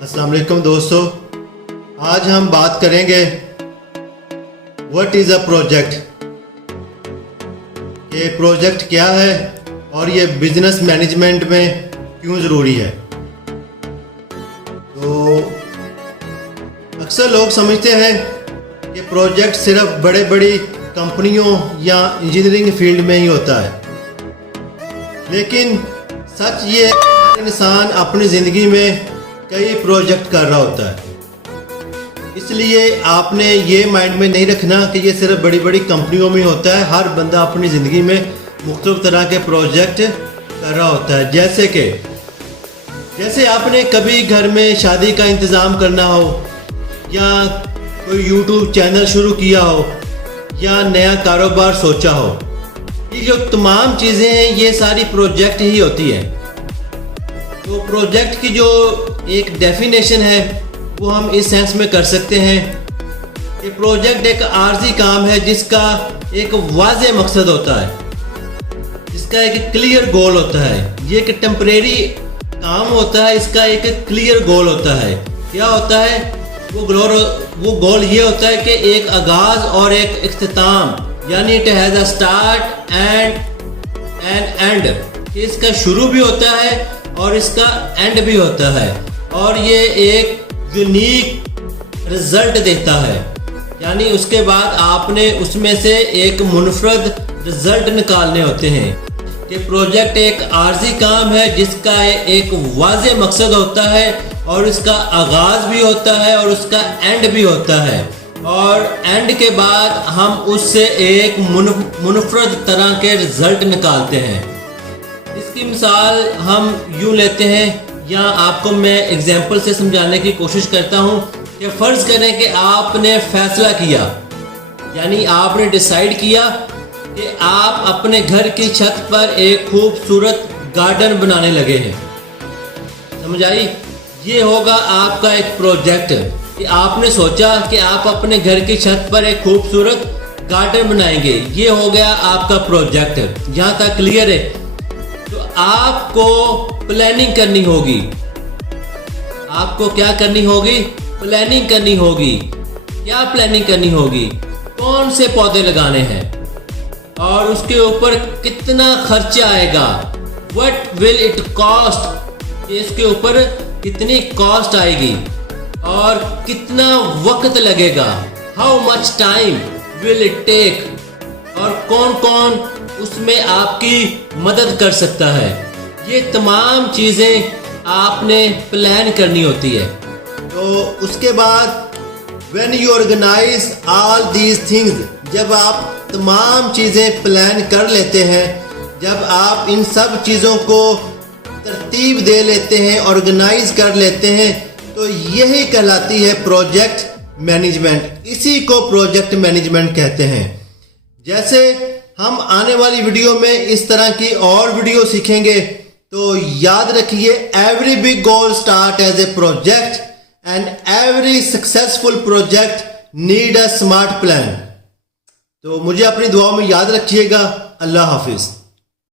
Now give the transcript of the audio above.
अस्सलाम वालेकुम दोस्तों, आज हम बात करेंगे व्हाट इज़ अ प्रोजेक्ट। ये प्रोजेक्ट क्या है और ये बिजनेस मैनेजमेंट में क्यों ज़रूरी है। तो अक्सर लोग समझते हैं कि प्रोजेक्ट सिर्फ बड़े बड़ी कंपनियों या इंजीनियरिंग फील्ड में ही होता है, लेकिन सच ये है कि हर इंसान अपनी ज़िंदगी में कई प्रोजेक्ट कर रहा होता है। इसलिए आपने ये माइंड में नहीं रखना कि ये सिर्फ बड़ी बड़ी कंपनियों में होता है। हर बंदा अपनी ज़िंदगी में मुख्तलिफ तरह के प्रोजेक्ट कर रहा होता है। जैसे आपने कभी घर में शादी का इंतज़ाम करना हो, या कोई यूट्यूब चैनल शुरू किया हो, या नया कारोबार सोचा हो। ये जो तमाम चीज़ें हैं ये सारी प्रोजेक्ट ही होती हैं। तो प्रोजेक्ट की जो एक डेफिनेशन है वो हम इस सेंस में कर सकते हैं कि प्रोजेक्ट एक आर्जी काम है जिसका एक वाज़ेह मकसद होता है, जिसका एक क्लियर गोल होता है। ये एक टेम्परेरी काम होता है, इसका एक क्लियर गोल होता है। क्या होता है वो गोल ये होता है कि एक आगाज़ और एक इख्तिताम, यानी it has a start and an end. इसका शुरू भी होता है और इसका एंड भी होता है, और ये एक यूनिक रिजल्ट देता है। यानी उसके बाद आपने उसमें से एक मुनफरद रिजल्ट निकालने होते हैं कि प्रोजेक्ट एक आर्जी काम है जिसका एक वाज़ेह मकसद होता है, और इसका आगाज़ भी होता है और उसका एंड भी होता है, और एंड के बाद हम उससे एक मुनफरद तरह के रिजल्ट निकालते हैं। इसकी मिसाल हम यूँ लेते हैं, या आपको मैं एग्जांपल से समझाने की कोशिश करता हूँ कि फ़र्ज़ करें कि आपने फ़ैसला किया, यानी आपने डिसाइड किया कि आप अपने घर की छत पर एक खूबसूरत गार्डन बनाने लगे हैं। समझ आई? ये होगा आपका एक प्रोजेक्ट कि आपने सोचा कि आप अपने घर की छत पर एक खूबसूरत गार्डन बनाएंगे। ये हो गया आपका प्रोजेक्ट। यहाँ तक क्लियर है? तो आपको प्लानिंग करनी होगी। आपको क्या करनी होगी? प्लानिंग करनी होगी। क्या प्लानिंग करनी होगी? कौन से पौधे लगाने हैं और उसके ऊपर कितना खर्चा आएगा, व्हाट विल इट कॉस्ट, इसके ऊपर कितनी कॉस्ट आएगी और कितना वक्त लगेगा, how much time will it take, और कौन कौन उसमें आपकी मदद कर सकता है। ये तमाम चीज़ें आपने प्लान करनी होती है। तो उसके बाद when you organise all these things, जब आप तमाम चीज़ें प्लान कर लेते हैं, जब आप इन सब चीज़ों को तरतीब दे लेते हैं, ऑर्गेनाइज कर लेते हैं, तो यही कहलाती है प्रोजेक्ट मैनेजमेंट। इसी को प्रोजेक्ट मैनेजमेंट कहते हैं। जैसे हम आने वाली वीडियो में इस तरह की और वीडियो सीखेंगे, तो याद रखिए, every big goal start as a project and every successful project need a smart plan. तो मुझे अपनी दुआओं में याद रखिएगा। अल्लाह हाफिज़।